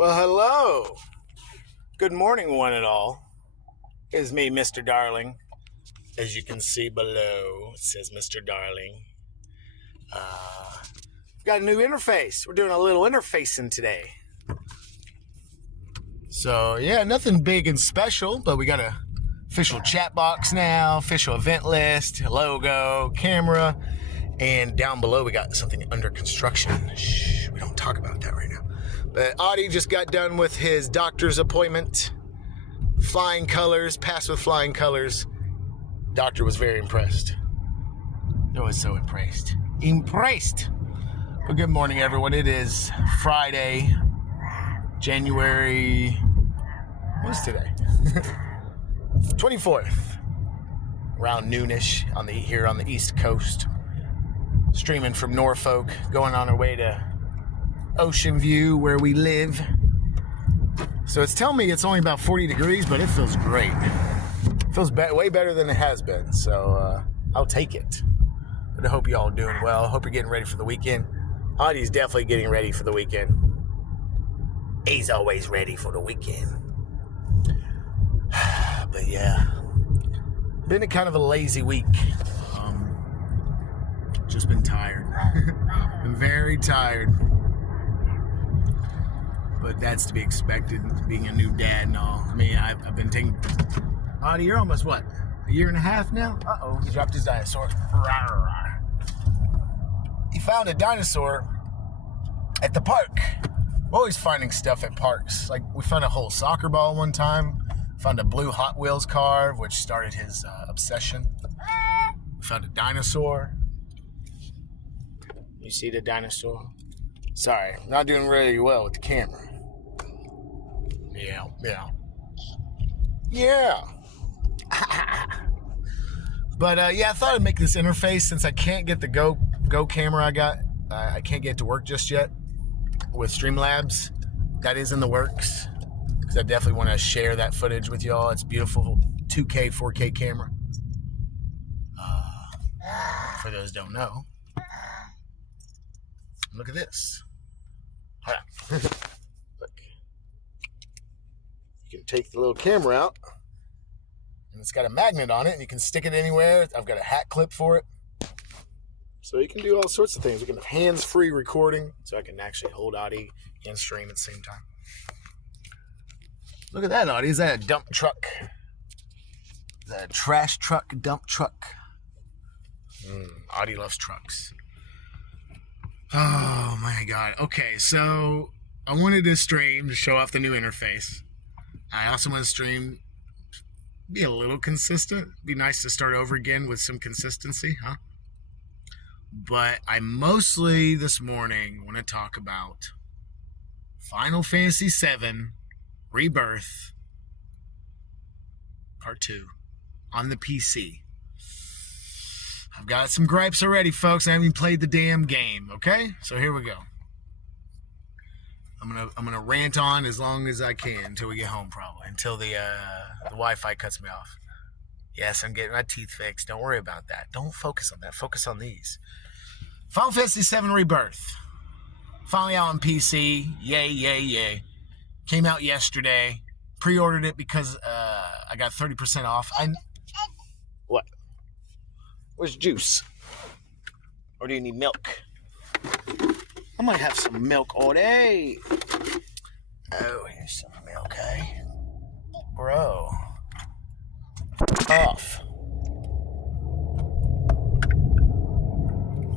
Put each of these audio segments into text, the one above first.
Well, hello. Good morning, one and all. It's me, Mr. Darling. As you can see below, it says Mr. Darling. Got a new interface. We're doing a little interfacing today. So, yeah, nothing big and special, but we got a official chat box now, official event list, logo, camera, and down below we got something under construction. Shh, we don't talk about that right now. But Audie just got done with his doctor's appointment. Flying colors, passed with flying colors. Doctor was very impressed. I was so impressed. Impressed! Well, good morning, everyone. It is Friday, January... What's today? 24th. Around noonish here on the East Coast. Streaming from Norfolk, going on our way to Ocean View, where we live. So it's telling me it's only about 40 degrees, but it feels great. It feels way better than it has been, so I'll take it. But I hope you all are doing well. I hope you're getting ready for the weekend. Audie's definitely getting ready for the weekend. He's always ready for the weekend. But yeah, been a kind of a lazy week. Just been tired. Been very tired. But that's to be expected, being a new dad and all. I mean, I've been taking... Audie, you're almost, what, a year and a half now? Uh-oh, he dropped his dinosaur. He found a dinosaur at the park. We're always finding stuff at parks. Like, we found a whole soccer ball one time. Found a blue Hot Wheels car, which started his obsession. We found a dinosaur. You see the dinosaur? Sorry, not doing really well with the camera. Yeah. But yeah, I thought I'd make this interface since I can't get the Go camera I got. I can't get it to work just yet with Streamlabs. That is in the works because I definitely want to share that footage with y'all. It's beautiful 2K, 4K camera. For those who don't know. Look at this. Look. You can take the little camera out, and it's got a magnet on it, and you can stick it anywhere. I've got a hat clip for it. So you can do all sorts of things. We can have hands-free recording, so I can actually hold Audie and stream at the same time. Look at that, Audie. Is that a dump truck? Is that a trash truck, dump truck? Audie loves trucks. Oh my god. Okay, so I wanted to stream to show off the new interface. I also want to stream, be a little consistent. Be nice to start over again with some consistency, huh? But I mostly this morning want to talk about Final Fantasy VII Rebirth Part 2 on the PC. I've got some gripes already, folks. I haven't even played the damn game, okay? So here we go. I'm gonna rant on as long as I can until we get home, probably. Until the Wi-Fi cuts me off. Yes, I'm getting my teeth fixed. Don't worry about that. Don't focus on that. Focus on these. Final Fantasy VII Rebirth. Finally out on PC. Yay, yay, yay. Came out yesterday. Pre-ordered it because I got 30% off. What? Where's juice? Or do you need milk? I might have some milk all day. Oh, here's some milk, eh? Bro. Off.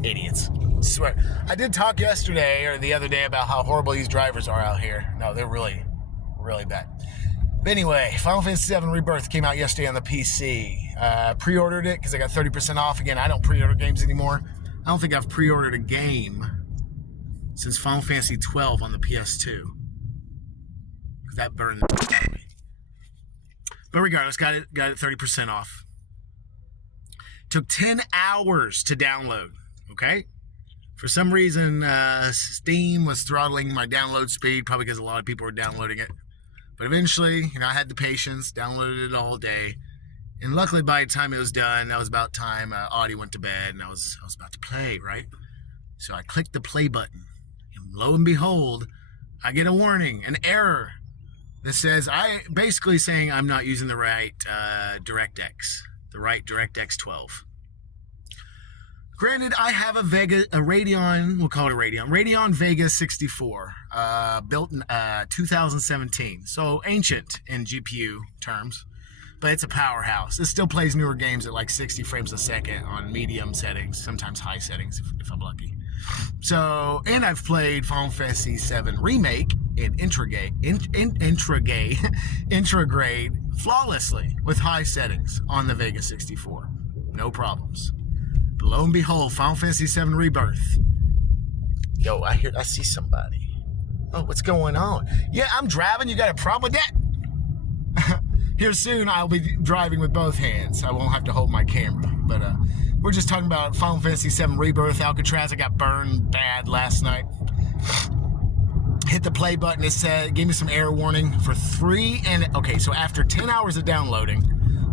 Idiots. I swear. I did talk yesterday or the other day about how horrible these drivers are out here. No, they're really, really bad. But anyway, Final Fantasy VII Rebirth came out yesterday on the PC. Pre-ordered it because I got 30% off. Again, I don't pre-order games anymore. I don't think I've pre-ordered a game since Final Fantasy 12 on the PS2. Because that burned me. But regardless, got it 30% off. Took 10 hours to download, okay? For some reason, Steam was throttling my download speed, probably because a lot of people were downloading it. But eventually, I had the patience, downloaded it all day. And luckily, by the time it was done, that was about time Audie went to bed, and I was about to play, right? So I clicked the play button. And lo and behold, I get a warning, an error that says basically saying I'm not using the right DirectX, the right DirectX 12. Granted, I have a Radeon, we'll call it a Radeon Vega 64, built in 2017. So ancient in GPU terms, but it's a powerhouse. It still plays newer games at like 60 frames a second on medium settings, sometimes high settings if I'm lucky. So, and I've played Final Fantasy VII Remake in intragrade flawlessly with high settings on the Vega 64. No problems. But lo and behold, Final Fantasy VII Rebirth. Yo, I see somebody. Oh, what's going on? Yeah, I'm driving. You got a problem with that? Here soon, I'll be driving with both hands. I won't have to hold my camera. But we're just talking about Final Fantasy VII Rebirth, Alcatraz. I got burned bad last night. Hit the play button. It said, gave me some error warning for okay, so after 10 hours of downloading,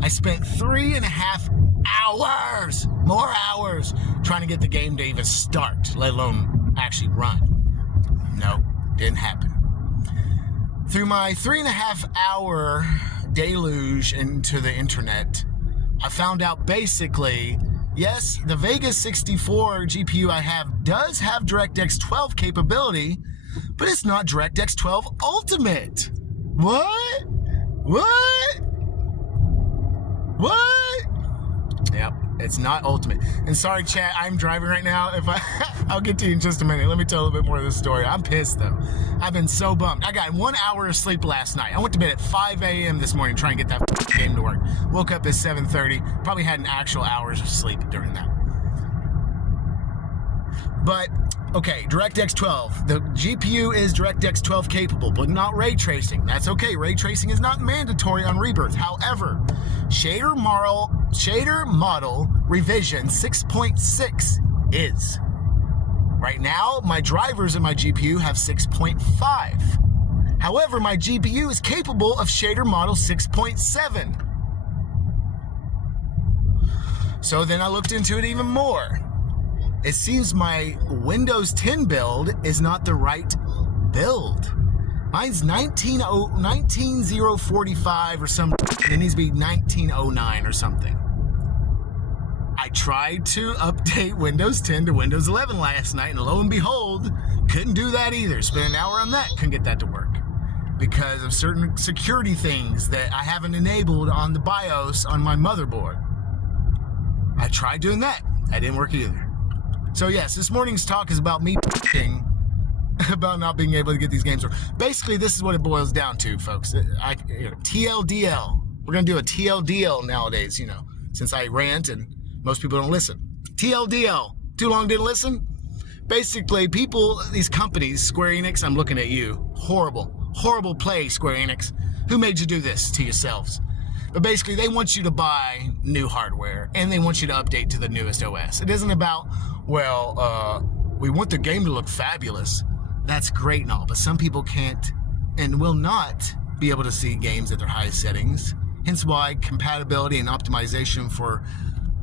I spent 3.5 hours, more hours, trying to get the game to even start, let alone actually run. No, didn't happen. Through my 3.5 hour deluge into the internet, I found out basically, yes, the Vega 64 GPU I have does have DirectX 12 capability, but it's not DirectX 12 Ultimate. What? What? What? Yep, it's not Ultimate. And sorry, chat, I'm driving right now. I'll get to you in just a minute. Let me tell a little bit more of this story. I'm pissed though. I've been so bummed. I got 1 hour of sleep last night. I went to bed at 5 a.m. this morning trying to get that game to work. Woke up at 7:30. Probably had an actual hours of sleep during that. But, okay, DirectX 12. The GPU is DirectX 12 capable, but not ray tracing. That's okay. Ray tracing is not mandatory on Rebirth. However, shader model revision 6.6 is. Right now, my drivers in my GPU have 6.5. However, my GPU is capable of shader model 6.7. So then I looked into it even more. It seems my Windows 10 build is not the right build. Mine's 19045 or something. It needs to be 1909 or something. I tried to update Windows 10 to Windows 11 last night, and lo and behold, couldn't do that either. Spent an hour on that, couldn't get that to work because of certain security things that I haven't enabled on the BIOS on my motherboard. I tried doing that. That didn't work either. So yes, this morning's talk is about me about not being able to get these games. Basically, this is what it boils down to, folks. TLDL. We're going to do a TLDL nowadays, since I rant and most people don't listen. TLDL. Too long didn't listen? Basically, these companies, Square Enix, I'm looking at you. Horrible play, Square Enix. Who made you do this to yourselves? But basically, they want you to buy new hardware, and they want you to update to the newest OS. It isn't about, we want the game to look fabulous. That's great and all, but some people can't and will not be able to see games at their highest settings. Hence why compatibility and optimization for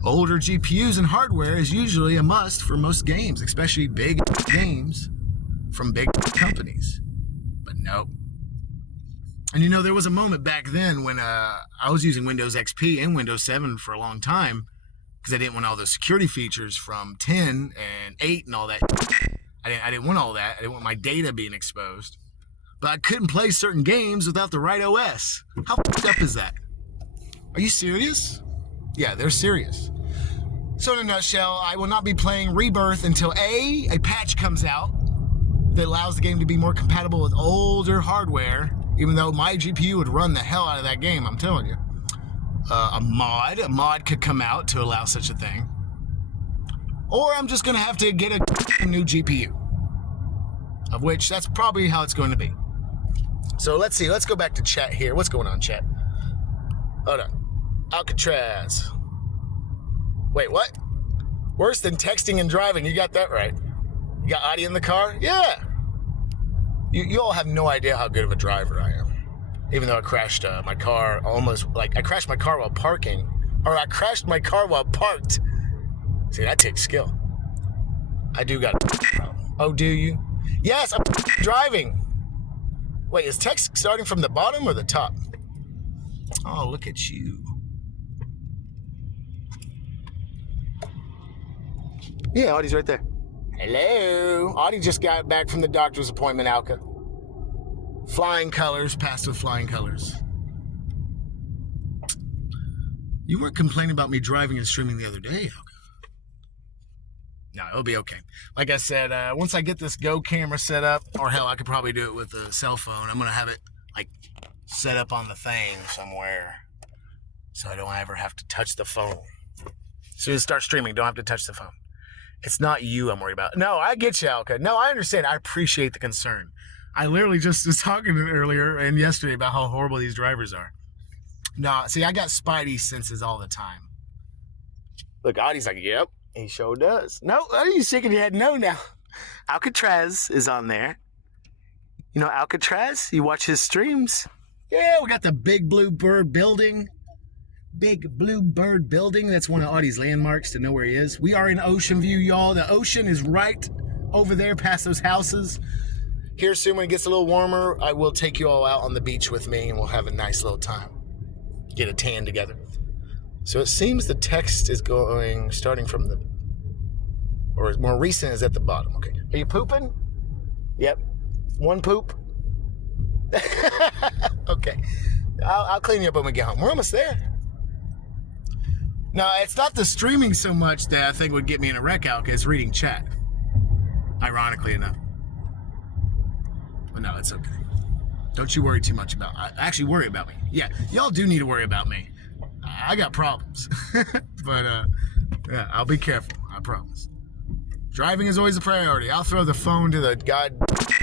older GPUs and hardware is usually a must for most games, especially big games from big companies. But no. And there was a moment back then when I was using Windows XP and Windows 7 for a long time because I didn't want all the security features from 10 and 8 and all that. I didn't want all that. I didn't want my data being exposed. But I couldn't play certain games without the right OS. How f***ed up is that? Are you serious? Yeah, they're serious. So in a nutshell, I will not be playing Rebirth until a patch comes out that allows the game to be more compatible with older hardware. Even though my GPU would run the hell out of that game, I'm telling you. A mod could come out to allow such a thing. Or I'm just going to have to get a new GPU. Of which, that's probably how it's going to be. So let's see, let's go back to chat here. What's going on, chat? Hold on. Alcatraz. Wait, what? Worse than texting and driving, you got that right. You got audio in the car? Yeah. You all have no idea how good of a driver I am. Even though I crashed my car I crashed my car while parking. Or I crashed my car while parked. See, that takes skill. I do got a problem. Oh, do you? Yes, I'm driving. Wait, is text starting from the bottom or the top? Oh, look at you. Yeah, Audie's right there. Hello. Audie just got back from the doctor's appointment, Alka. Flying colors, passed with flying colors. You weren't complaining about me driving and streaming the other day, Alka. No, it'll be okay. Like I said, once I get this Go camera set up, or hell, I could probably do it with a cell phone. I'm going to have it, like, set up on the thing somewhere so I don't ever have to touch the phone. As soon as I start streaming, don't have to touch the phone. It's not you I'm worried about. No, I get you, Alka. No, I understand. I appreciate the concern. I literally just was talking earlier and yesterday about how horrible these drivers are. No, see, I got spidey senses all the time. Look, Audie's like, yep. He sure does. No, are you shaking your head? No, now. Alcatraz is on there. You know Alcatraz? You watch his streams. Yeah, we got the Big Blue Bird building. Big Blue Bird building. That's one of Audie's landmarks to know where he is. We are in Ocean View, y'all. The ocean is right over there past those houses. Here soon, when it gets a little warmer, I will take you all out on the beach with me and we'll have a nice little time. Get a tan together. So it seems the text is going, starting from the, or more recent is at the bottom. Okay. Are you pooping? Yep. One poop? Okay. I'll clean you up when we get home. We're almost there. No, it's not the streaming so much that I think would get me in a wreck, Alka. It's reading chat. Ironically enough. But no, it's okay. Don't you worry too much about it. Actually, worry about me. Yeah, y'all do need to worry about me. I got problems. But, yeah, I'll be careful. I promise. Driving is always a priority. I'll throw the phone to the god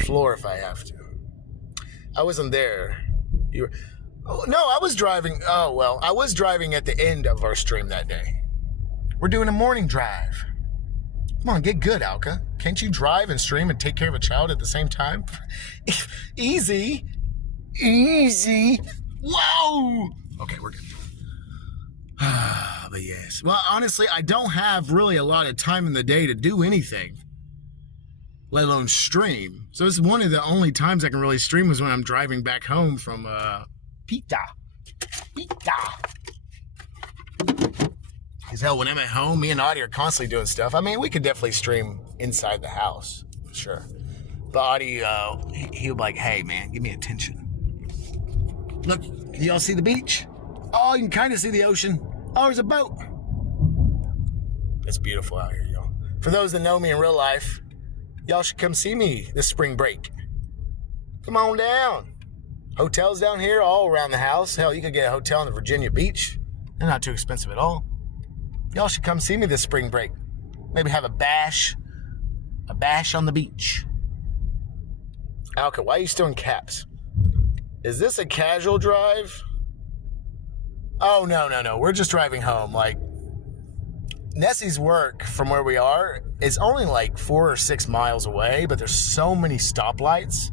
floor if I have to. I wasn't there. You were... Oh, no, I was driving. Oh, well, I was driving at the end of our stream that day. We're doing a morning drive. Come on, get good, Alka. Can't you drive and stream and take care of a child at the same time? Easy. Easy. Whoa. Okay, we're good. But yes. Well, honestly, I don't have really a lot of time in the day to do anything, let alone stream. So this is one of the only times I can really stream is when I'm driving back home from Pita. Because hell, when I'm at home, me and Audie are constantly doing stuff. I mean, we could definitely stream inside the house, for sure. But Audie, he'll be like, hey, man, give me attention. Look, can y'all see the beach? Oh, you can kind of see the ocean. Oh, there's a boat. It's beautiful out here, y'all. For those that know me in real life, y'all should come see me this spring break. Come on down. Hotels down here all around the house. Hell, you could get a hotel on the Virginia Beach. They're not too expensive at all. Y'all should come see me this spring break. Maybe have a bash on the beach. Alka, why are you still in caps? Is this a casual drive? Oh, no. We're just driving home. Like, Nessie's work from where we are is only like 4 or 6 miles away, but there's so many stoplights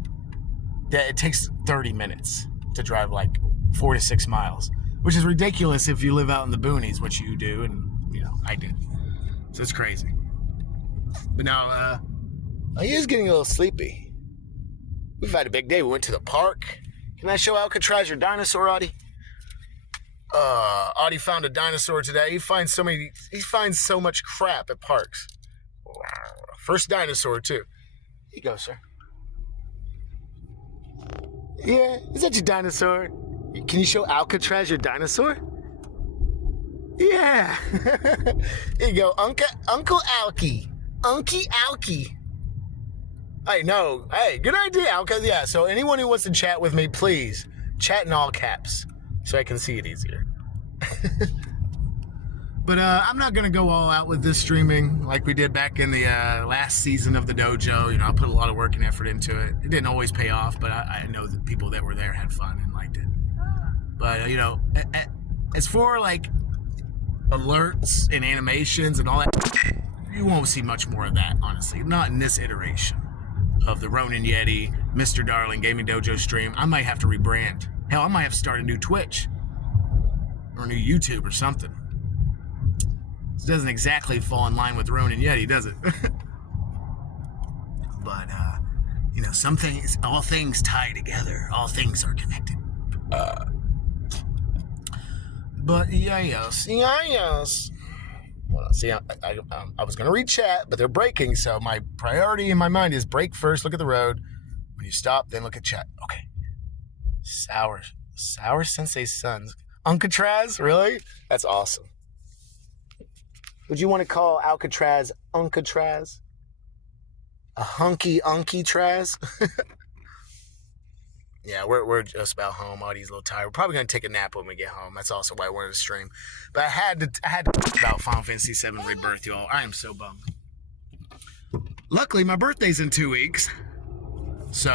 that it takes 30 minutes to drive like 4 to 6 miles, which is ridiculous if you live out in the boonies, which you do, and, you know, I did. So it's crazy. But now, he is getting a little sleepy. We've had a big day. We went to the park. Can I show Alcatraz your dinosaur, Audie? Audie found a dinosaur today. He finds so much crap at parks. First dinosaur, too. Here you go, sir. Yeah, is that your dinosaur? Can you show Alcatraz your dinosaur? Yeah. Here you go, Uncle Alky. Unky Alky. Hey, no. Hey, good idea, Alka. Yeah, so anyone who wants to chat with me, please, chat in all caps so I can see it easier. But I'm not going to go all out with this streaming like we did back in the last season of the dojo. You know, I put a lot of work and effort into it. It didn't always pay off, but I know that people that were there had fun and liked it. But, you know, as for, like, alerts and animations and all that, you won't see much more of that, honestly. Not in this iteration of the Ronin Yeti, Mr. Darling Gaming Dojo stream. I might have to rebrand. Hell, I might have to start a new Twitch or a new YouTube or something. This doesn't exactly fall in line with Ronin Yeti, does it? But, you You know, some things, all things tie together. All things are connected. But yes. Hold on, see, I was going to read chat, but they're braking, so my priority in my mind is brake first, look at the road. When you stop, then look at chat. Okay. Sour Sensei's sons. Uncatraz? Really? That's awesome. Would you want to call Alcatraz Uncatraz? A hunky unky Traz? Yeah, we're just about home. Audie's a little tired. We're probably gonna take a nap when we get home. That's also why I wanted to stream. But I had to talk about Final Fantasy VII Rebirth, y'all. I am so bummed. Luckily, my birthday's in 2 weeks, so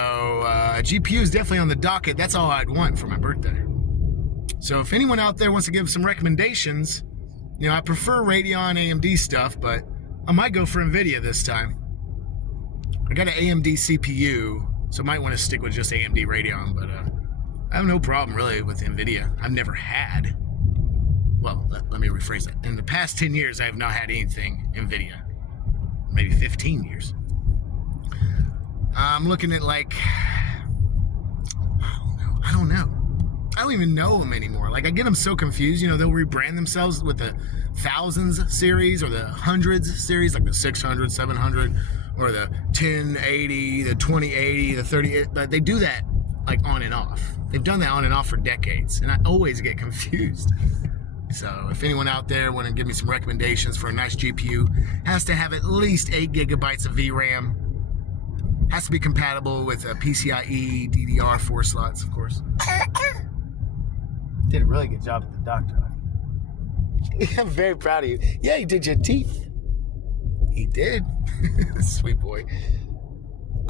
GPU is definitely on the docket. That's all I'd want for my birthday. So if anyone out there wants to give some recommendations, you know, I prefer Radeon AMD stuff, but I might go for NVIDIA this time. I got an AMD CPU. So I might want to stick with just AMD Radeon, but I have no problem really with NVIDIA. I've never had, well, let me rephrase that. In the past 10 years, I have not had anything NVIDIA. Maybe 15 years. I'm looking at like, I don't know. I don't even know them anymore. Like I get them so confused, you know, they'll rebrand themselves with the thousands series or the hundreds series, like the 600, 700, or the 1080, the 2080, the 30. They do that like on and off. They've done that on and off for decades, and I always get confused. So if anyone out there want to give me some recommendations for a nice GPU, has to have at least 8 gigabytes of VRAM, has to be compatible with a PCIe DDR4 slots, of course. Did a really good job at the doctor. I'm very proud of you. Yeah, he did your teeth. He did. Sweet boy.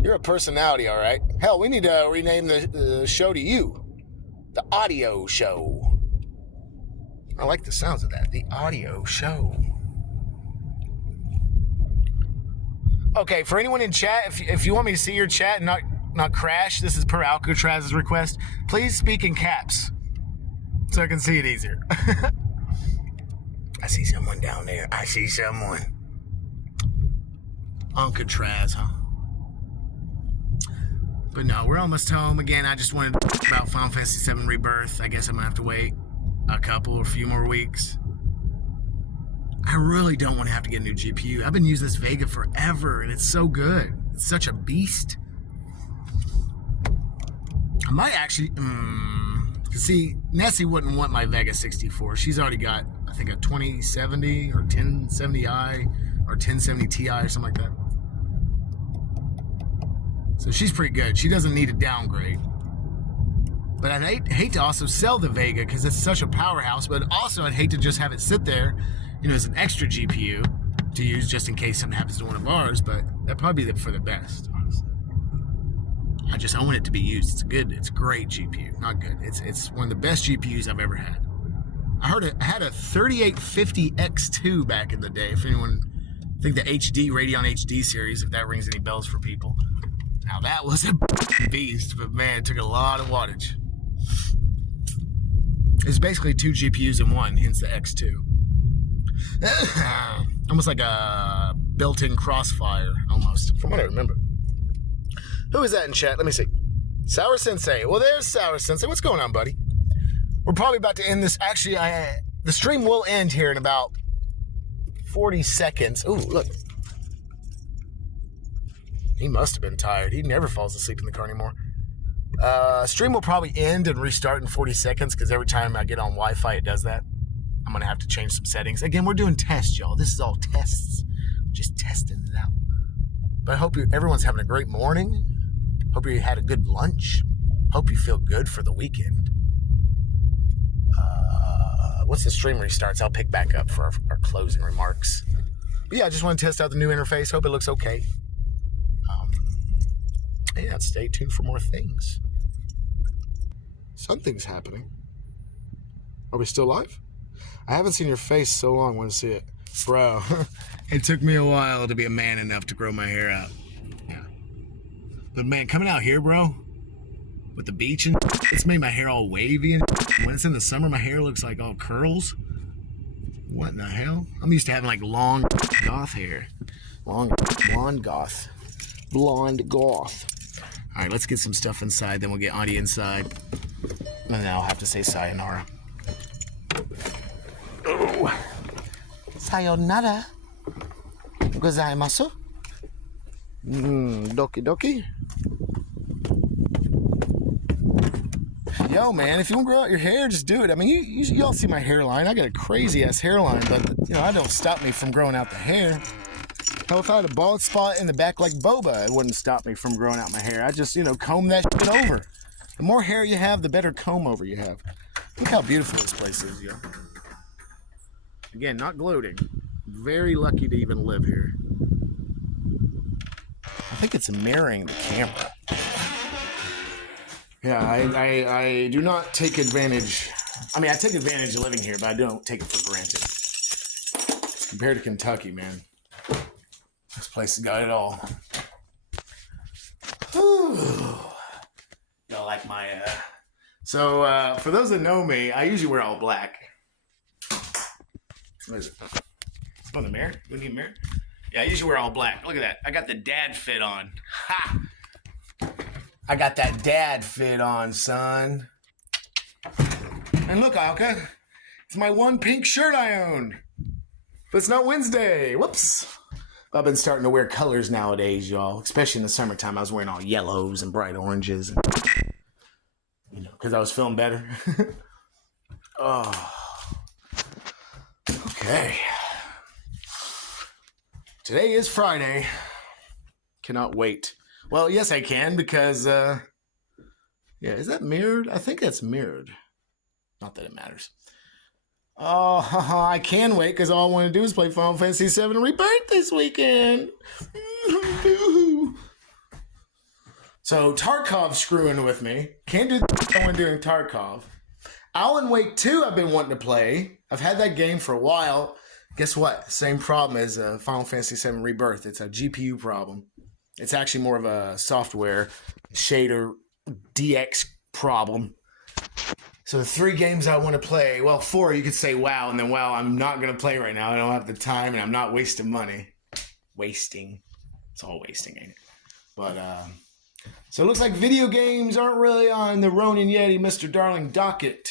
You're a personality, all right. Hell, we need to rename the show to you. The audio show. I like the sounds of that. The audio show. Okay, for anyone in chat, if you want me to see your chat and not crash, this is per Alcatraz's request, please speak in caps so I can see it easier. I see someone down there. I see someone. Alcatraz, huh? But no, we're almost home. Again, I just wanted to talk about Final Fantasy VII Rebirth. I guess I'm gonna have to wait a few more weeks. I really don't want to have to get a new GPU. I've been using this Vega forever, and it's so good. It's such a beast. I might actually, see, Nessie wouldn't want my Vega 64. She's already got, I think, a 2070 or 1070i or 1070 Ti or something like that. So she's pretty good. She doesn't need a downgrade. But I'd hate to also sell the Vega because it's such a powerhouse, but also I'd hate to just have it sit there, you know, as an extra GPU to use just in case something happens to one of ours, but that'd probably be for the best, honestly. I want it to be used. It's good. It's a great GPU. Not good. It's one of the best GPUs I've ever had. I had a 3850 X2 back in the day. If anyone think the HD, Radeon HD series, if that rings any bells for people. Now that was a beast, but man, it took a lot of wattage. It's basically 2 GPUs in one, hence the X2. Almost like a built-in Crossfire, almost, from what I remember. Who is that in chat? Let me see. Sour Sensei. Well, there's Sour Sensei. What's going on, buddy? We're probably about to end this. Actually, the stream will end here in about 40 seconds. Ooh, look. He must have been tired. He never falls asleep in the car anymore. Stream will probably end and restart in 40 seconds because every time I get on Wi-Fi, it does that. I'm going to have to change some settings. Again, we're doing tests, y'all. This is all tests. Just testing it out. But I hope everyone's having a great morning. Hope you had a good lunch. Hope you feel good for the weekend. Once the stream restarts, I'll pick back up for our closing remarks. But yeah, I just want to test out the new interface. Hope it looks okay. Yeah, stay tuned for more things. Something's happening. Are we still live? I haven't seen your face so long. I want to see it. Bro, it took me a while to be a man enough to grow my hair out. Yeah. But man, coming out here, bro, with the beach and it's made my hair all wavy. And when it's in the summer, my hair looks like all curls. What in the hell? I'm used to having like long goth hair. Long blonde goth. Blonde goth. All right, let's get some stuff inside, then we'll get Auntie inside. And then I'll have to say sayonara. Oh. Sayonara. Gozaimasu. Doki doki. Yo, man, if you want to grow out your hair, just do it. I mean, you all see my hairline. I got a crazy-ass hairline, but, you know, that don't stop me from growing out the hair. Hell, if I had a bald spot in the back like Boba, it wouldn't stop me from growing out my hair. I just, you know, comb that shit over. The more hair you have, the better comb over you have. Look how beautiful this place is, yo. Again, not gloating. Very lucky to even live here. I think it's mirroring the camera. Yeah, I do not take advantage. I mean, I take advantage of living here, but I don't take it for granted. Compared to Kentucky, man. This place has got it all. Y'all like my, So, for those that know me, I usually wear all black. What is it? Oh, the mirror? Do we need a mirror? Yeah, I usually wear all black. Look at that. I got the dad fit on. Ha! I got that dad fit on, son. And look, Alka, it's my one pink shirt I own. But it's not Wednesday. Whoops. I've been starting to wear colors nowadays, y'all. Especially in the summertime, I was wearing all yellows and bright oranges. And, you know, because I was feeling better. Oh. Okay. Today is Friday. Cannot wait. Well, yes, I can because, yeah, is that mirrored? I think that's mirrored. Not that it matters. Oh, I can wait because all I want to do is play Final Fantasy VII Rebirth this weekend. So Tarkov's screwing with me. Can't do the one doing Tarkov. Alan Wake 2 I've been wanting to play. I've had that game for a while. Guess what? Same problem as Final Fantasy VII Rebirth. It's a GPU problem. It's actually more of a software shader DX problem. So the 3 games I want to play, well, 4 you could say wow, and then wow, I'm not going to play right now. I don't have the time, and I'm not wasting money. Wasting. It's all wasting, ain't it? But, so it looks like video games aren't really on the Ronin Yeti Mr. Darling docket.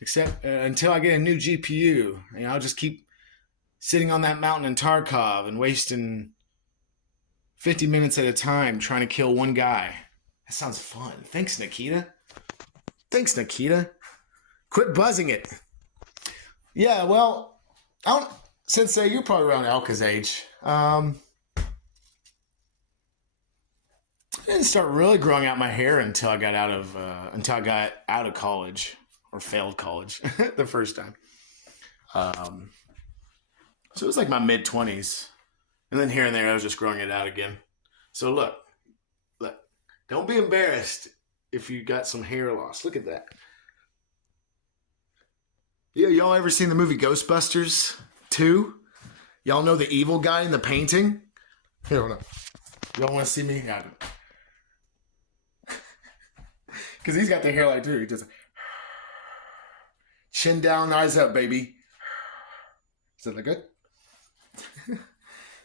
Except until I get a new GPU. And I'll just keep sitting on that mountain in Tarkov and wasting 50 minutes at a time trying to kill one guy. That sounds fun. Thanks, Nikita. Thanks, Nikita. Quit buzzing it. Yeah, well, Sensei, you're probably around Elka's age. I didn't start really growing out my hair until I got out of college or failed college the first time. So it was like my mid-20s. And then here and there, I was just growing it out again. So look, don't be embarrassed if you got some hair loss. Look at that. Yeah, y'all ever seen the movie Ghostbusters 2? Y'all know the evil guy in the painting? Here, hold on. Y'all want to see me? Because he's got the hair like too. He just chin down, eyes up, baby. Is that look good?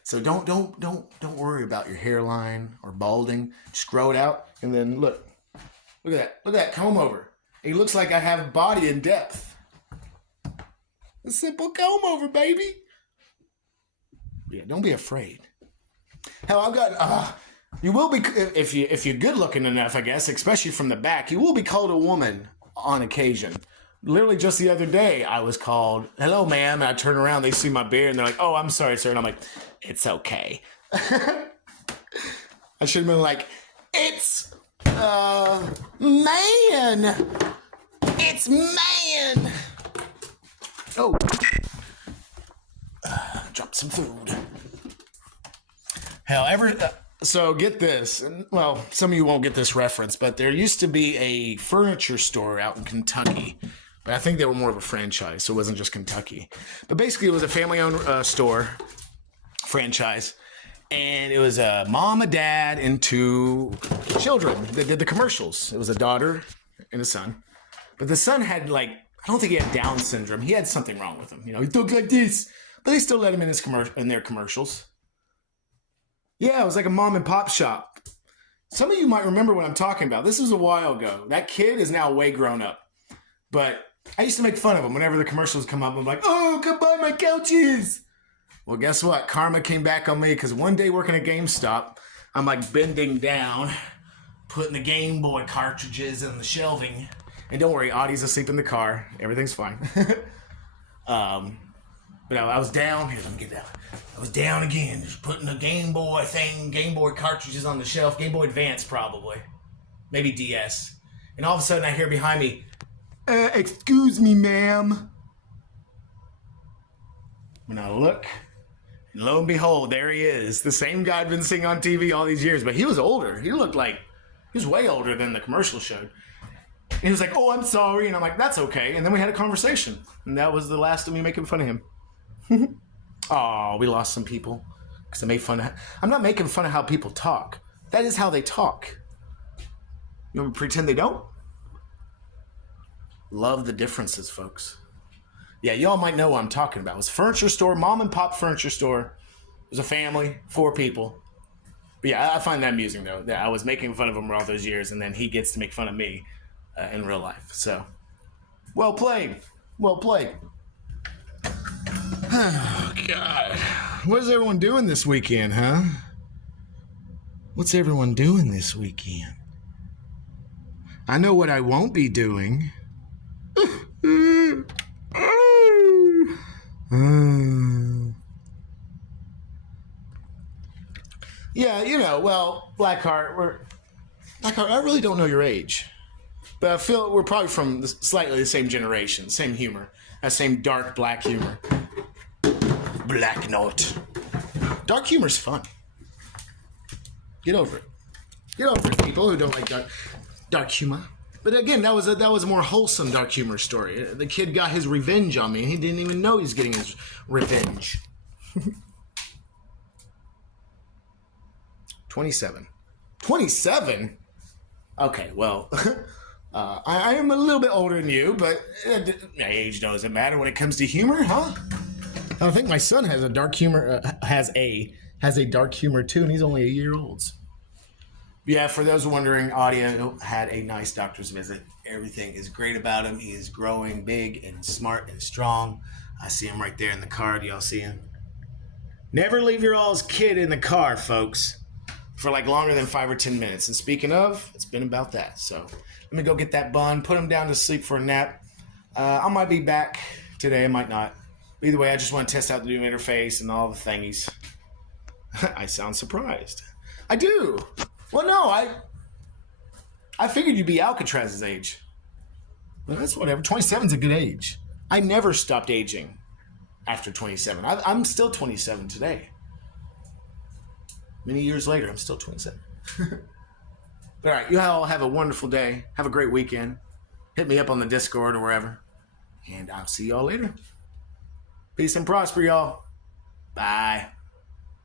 So don't worry about your hairline or balding. Just grow it out, and then look at that. Look at that comb over. It looks like I have body and depth. A simple comb over, baby. Yeah, don't be afraid. Hell, I've got. You will be if you're good looking enough, I guess, especially from the back. You will be called a woman on occasion. Literally just the other day, I was called, "Hello, ma'am," and I turn around, they see my beard, and they're like, "Oh, I'm sorry, sir," and I'm like, "It's okay." I should have been like, "It's man, it's man." Oh, dropped some food. Hell, so get this. Well, some of you won't get this reference, but there used to be a furniture store out in Kentucky. But I think they were more of a franchise, so it wasn't just Kentucky. But basically, it was a family-owned store, franchise. And it was a mom, a dad, and 2 children that did the commercials. It was a daughter and a son. But the son had, I don't think he had Down syndrome. He had something wrong with him. You know, he looked like this. But they still let him in their commercials. Yeah, it was like a mom and pop shop. Some of you might remember what I'm talking about. This was a while ago. That kid is now way grown up. But I used to make fun of him whenever the commercials come up. I'm like, oh, come buy my couches. Well, guess what? Karma came back on me because one day working at GameStop, I'm like bending down, putting the Game Boy cartridges in the shelving. And don't worry, Audie's asleep in the car. Everything's fine. But I was down. Here, let me get down. I was down again, just putting the Game Boy cartridges on the shelf. Game Boy Advance, probably. Maybe DS. And all of a sudden, I hear behind me, excuse me, ma'am. When I look, and lo and behold, there he is. The same guy I'd been seeing on TV all these years, but he was older. He looked like, he was way older than the commercial showed. And he was like, oh, I'm sorry. And I'm like, that's okay. And then we had a conversation. And that was the last of me making fun of him. Oh, we lost some people because I made fun of. I'm not making fun of how people talk. That is how they talk. You want to pretend they don't? Love the differences, folks. Yeah, y'all might know what I'm talking about. It was a furniture store, mom and pop furniture store. It was a family, 4 people. But yeah, I find that amusing though. That I was making fun of him for all those years, and then he gets to make fun of me in real life. So, well played. Well played. Oh, God. What is everyone doing this weekend, huh? What's everyone doing this weekend? I know what I won't be doing. Yeah, you know, well, Blackheart, I really don't know your age. But I feel we're probably from slightly the same generation, same humor, that same dark black humor. Black note. Dark humor's fun. Get over it. Get over it, people who don't like dark humor. But again, that was a more wholesome dark humor story. The kid got his revenge on me, and he didn't even know he was getting his revenge. 27. 27? Okay, well, I am a little bit older than you, but age doesn't matter when it comes to humor, huh? I think my son has a dark humor, has a dark humor too, and he's only a year old. Yeah, for those wondering, Audio had a nice doctor's visit. Everything is great about him. He is growing big and smart and strong. I see him right there in the car. Do y'all see him? Never leave your all's kid in the car, folks, for like longer than 5 or 10 minutes. And speaking of, it's been about that. So let me go get that bun, put him down to sleep for a nap. I might be back today. I might not. Either way, I just want to test out the new interface and all the thingies. I sound surprised. I do. Well, no, I figured you'd be Alcatraz's age. Well, that's whatever. 27's a good age. I never stopped aging after 27. I'm still 27 today. Many years later, I'm still 27. All right, you all have a wonderful day. Have a great weekend. Hit me up on the Discord or wherever. And I'll see y'all later. Peace and prosper, y'all. Bye.